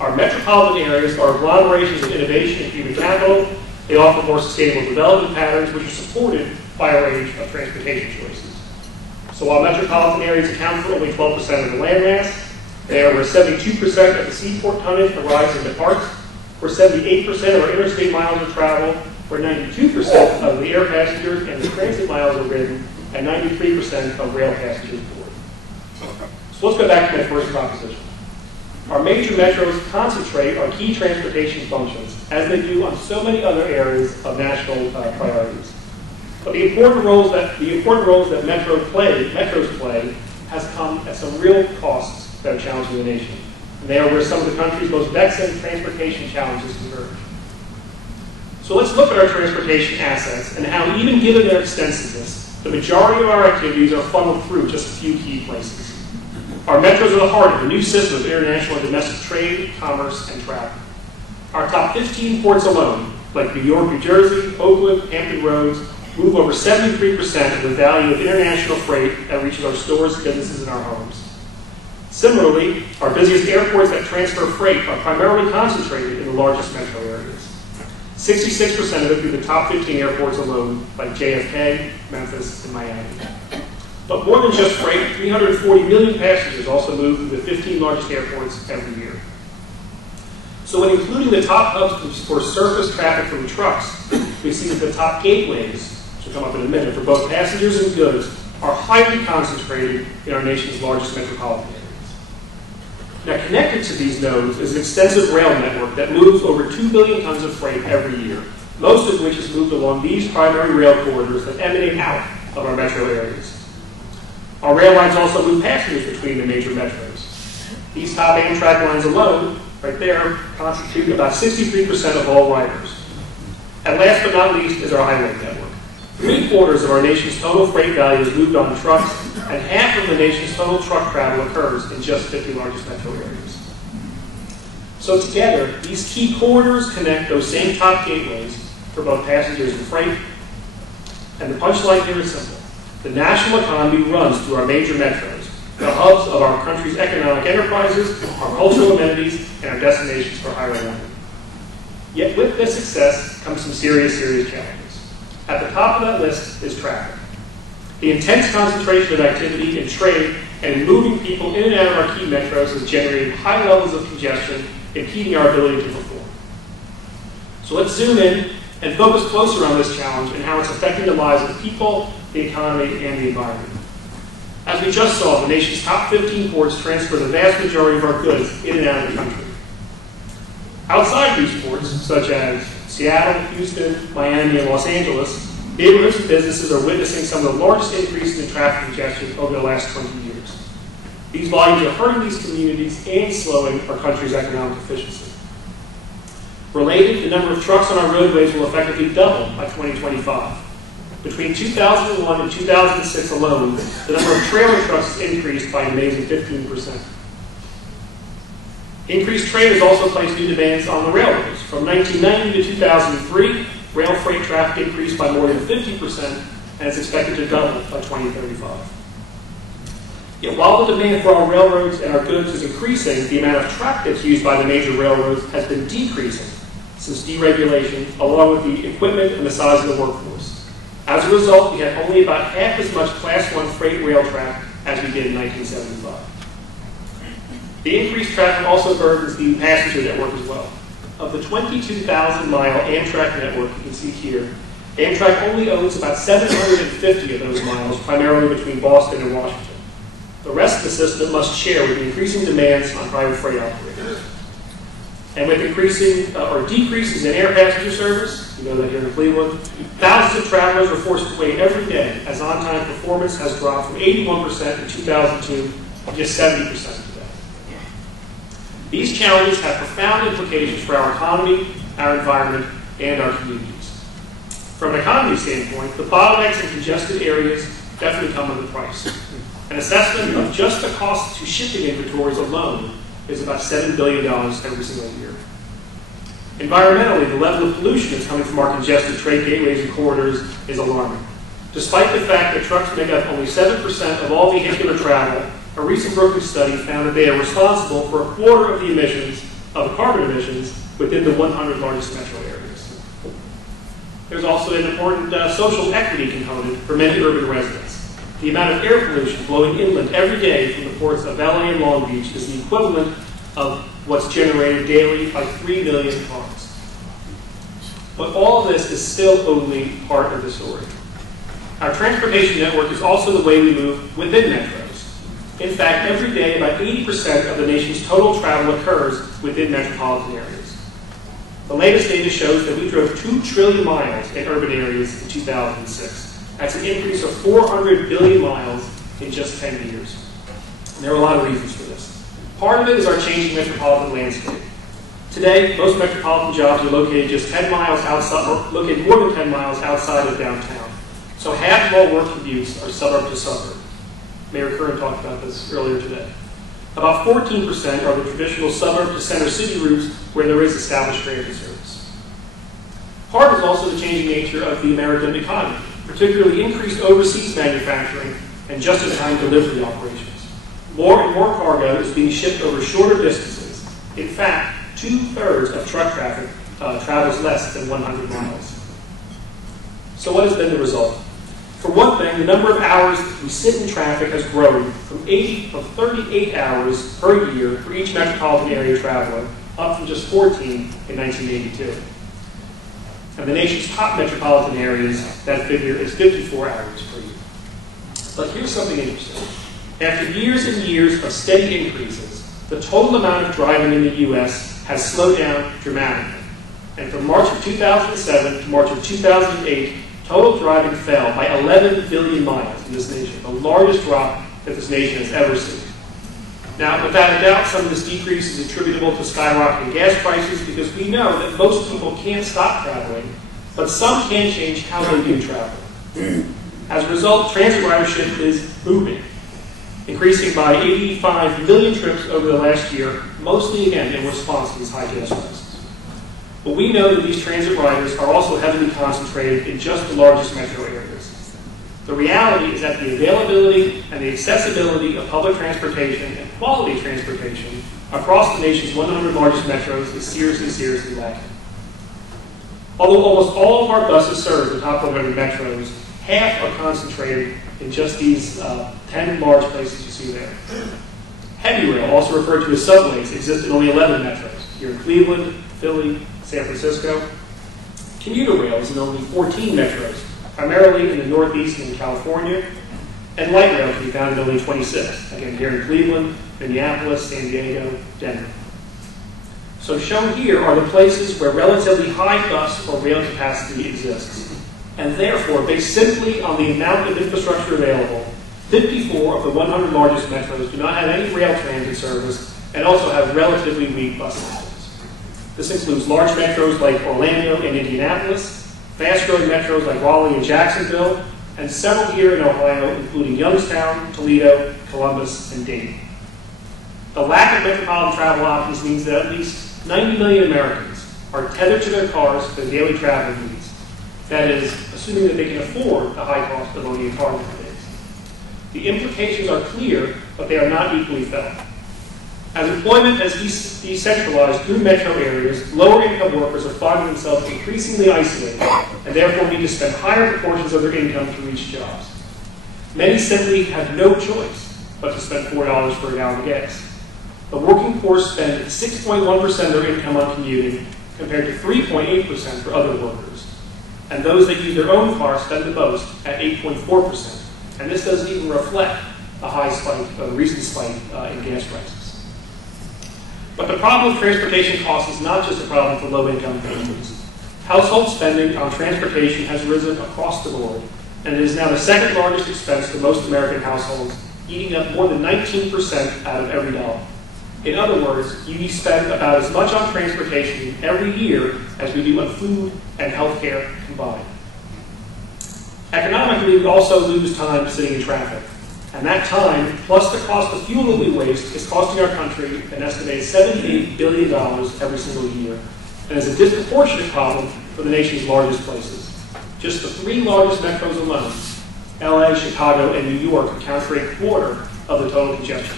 Our metropolitan areas are agglomerations of innovation and human capital. They offer more sustainable development patterns, which are supported by a range of transportation choices. So while metropolitan areas account for only 12% of the landmass, they are where 72% of the seaport tonnage arrives and departs, where 78% of our interstate miles are traveled, where 92% of the air passengers and the transit miles are ridden, and 93% of rail passengers board. So let's go back to my first proposition. Our major metros concentrate on key transportation functions, as they do on so many other areas of national priorities. But the important roles that metros play has come at some real costs that are challenging the nation. And they are where some of the country's most vexing transportation challenges converge. So let's look at our transportation assets and how, even given their extensiveness, the majority of our activities are funneled through just a few key places. Our metros are the heart of a new system of international and domestic trade, commerce, and travel. Our top 15 ports alone, like New York, New Jersey, Oakland, Hampton Roads, move over 73% of the value of international freight that reaches our stores, businesses, and our homes. Similarly, our busiest airports that transfer freight are primarily concentrated in the largest metro areas. 66% of it through the top 15 airports alone, like JFK, Memphis, and Miami. But more than just freight, 340 million passengers also move through the 15 largest airports every year. So when including the top hubs for surface traffic from trucks, we see that the top gateways, which will come up in a minute, for both passengers and goods, are highly concentrated in our nation's largest metropolitan areas. Now, connected to these nodes is an extensive rail network that moves over 2 billion tons of freight every year, most of which is moved along these primary rail corridors that emanate out of our metro areas. Our rail lines also move passengers between the major metros. These top Amtrak lines alone, right there, constitute about 63% of all riders. And last but not least is our highway network. 3/4 of our nation's total freight value is moved on trucks, and half of the nation's total truck travel occurs in just 50 largest metro areas. So together, these key corridors connect those same top gateways for both passengers and freight. And the punchline here is simple. The national economy runs through our major metros, the hubs of our country's economic enterprises, our cultural amenities, and our destinations for higher learning. Yet with this success comes some serious challenges. At the top of that list is traffic. The intense concentration of activity in trade and in moving people in and out of our key metros has generated high levels of congestion, impeding our ability to perform. So let's zoom in and focus closer on this challenge and how it's affecting the lives of people, the economy, and the environment. As we just saw, the nation's top 15 ports transfer the vast majority of our goods in and out of the country. Outside these ports, such as Seattle, Houston, Miami, and Los Angeles, neighborhoods and businesses are witnessing some of the largest increases in traffic congestion over the last 20 years. These volumes are hurting these communities and slowing our country's economic efficiency. Related, the number of trucks on our roadways will effectively double by 2025. Between 2001 and 2006 alone, the number of trailer trucks increased by an amazing 15%. Increased trade has also placed new demands on the railroads. From 1990 to 2003, rail freight traffic increased by more than 50%, and it's expected to double by 2035. Yet while the demand for our railroads and our goods is increasing, the amount of track that's used by the major railroads has been decreasing since deregulation, along with the equipment and the size of the workforce. As a result, we have only about half as much Class 1 freight rail track as we did in 1975. The increased traffic also burdens the passenger network as well. Of the 22,000-mile Amtrak network you can see here, Amtrak only owns about 750 of those miles, primarily between Boston and Washington. The rest of the system must share with the increasing demands on private freight operators. And with increasing or decreases in air passenger service, you know that here in Cleveland, thousands of travelers are forced to wait every day as on-time performance has dropped from 81% in 2002 to just 70% today. These challenges have profound implications for our economy, our environment, and our communities. From an economy standpoint, the bottlenecks in congested areas definitely come with a price. An assessment of just the cost to shipping inventories alone is about $7 billion every single year. Environmentally, the level of pollution that's coming from our congested trade gateways and corridors is alarming. Despite the fact that trucks make up only 7% of all vehicular travel, a recent Berkeley study found that they are responsible for 1/4 of the emissions of carbon emissions within the 100 largest metro areas. There's also an important social equity component for many urban residents. The amount of air pollution flowing inland every day from the ports of LA and Long Beach is the equivalent of what's generated daily by 3 million cars. But all of this is still only part of the story. Our transportation network is also the way we move within metros. In fact, every day, about 80% of the nation's total travel occurs within metropolitan areas. The latest data shows that we drove 2 trillion miles in urban areas in 2006. That's an increase of 400 billion miles in just 10 years. And there are a lot of reasons for this. Part of it is our changing metropolitan landscape. Today, most metropolitan jobs are located just 10 miles outside, or located more than 10 miles outside of downtown. So half of all work commutes are suburb to suburb. Mayor Curran talked about this earlier today. About 14% are the traditional suburb to center city routes where there is established transit service. Part is also the changing nature of the American economy, particularly increased overseas manufacturing and just-in-time delivery operations. More and more cargo is being shipped over shorter distances. In fact, 2/3 of truck traffic travels less than 100 miles. So what has been the result? For one thing, the number of hours we sit in traffic has grown from 38 hours per year for each metropolitan area traveler, up from just 14 in 1982. And the nation's top metropolitan areas, that figure is 54 hours per year. But here's something interesting. After years and years of steady increases, the total amount of driving in the U.S. has slowed down dramatically. And from March of 2007 to March of 2008, total driving fell by 11 billion miles in this nation, the largest drop that this nation has ever seen. Now, without a doubt, some of this decrease is attributable to skyrocketing gas prices because we know that most people can't stop traveling, but some can change how they do travel. As a result, transit ridership is booming, increasing by 85 million trips over the last year, mostly, again, in response to these high gas prices. But we know that these transit riders are also heavily concentrated in just the largest metro areas. The reality is that the availability and the accessibility of public transportation and quality transportation across the nation's 100 largest metros is seriously lacking. Although almost all of our buses serve the top 100 metros, half are concentrated in just these 10 large places you see there. Heavy rail, also referred to as subways, exist in only 11 metros, here in Cleveland, Philly, San Francisco. Commuter rail is in only 14 metros, primarily in the Northeast and in California, and light rail can be found in only 26, again here in Cleveland, Minneapolis, San Diego, Denver. So shown here are the places where relatively high bus or rail capacity exists, and therefore, based simply on the amount of infrastructure available, 54 of the 100 largest metros do not have any rail transit service and also have relatively weak bus systems. This includes large metros like Orlando and Indianapolis, fast-growing metros like Raleigh and Jacksonville, and several here in Ohio, including Youngstown, Toledo, Columbus, and Dayton. The lack of metropolitan travel options means that at least 90 million Americans are tethered to their cars for their daily travel needs. That is, assuming that they can afford the high cost of owning a car nowadays. The implications are clear, but they are not equally felt. As employment has decentralized through metro areas, lower-income workers are finding themselves increasingly isolated and therefore need to spend higher proportions of their income to reach jobs. Many simply have no choice but to spend $4 for a gallon of gas. The working poor spend 6.1% of their income on commuting, compared to 3.8% for other workers. And those that use their own car spend the most at 8.4%. And this doesn't even reflect the high spike, recent spike in gas prices. But the problem with transportation costs is not just a problem for low-income families. Household spending on transportation has risen across the board, and it is now the second largest expense for most American households, eating up more than 19% out of every dollar. In other words, you spend about as much on transportation every year as we do on food and health care combined. Economically, we also lose time sitting in traffic. And that time, plus the cost of fuel that we waste, is costing our country an estimated $78 billion every single year, and is a disproportionate problem for the nation's largest places. Just the 3 largest metros alone, LA, Chicago, and New York, account for a quarter of the total congestion.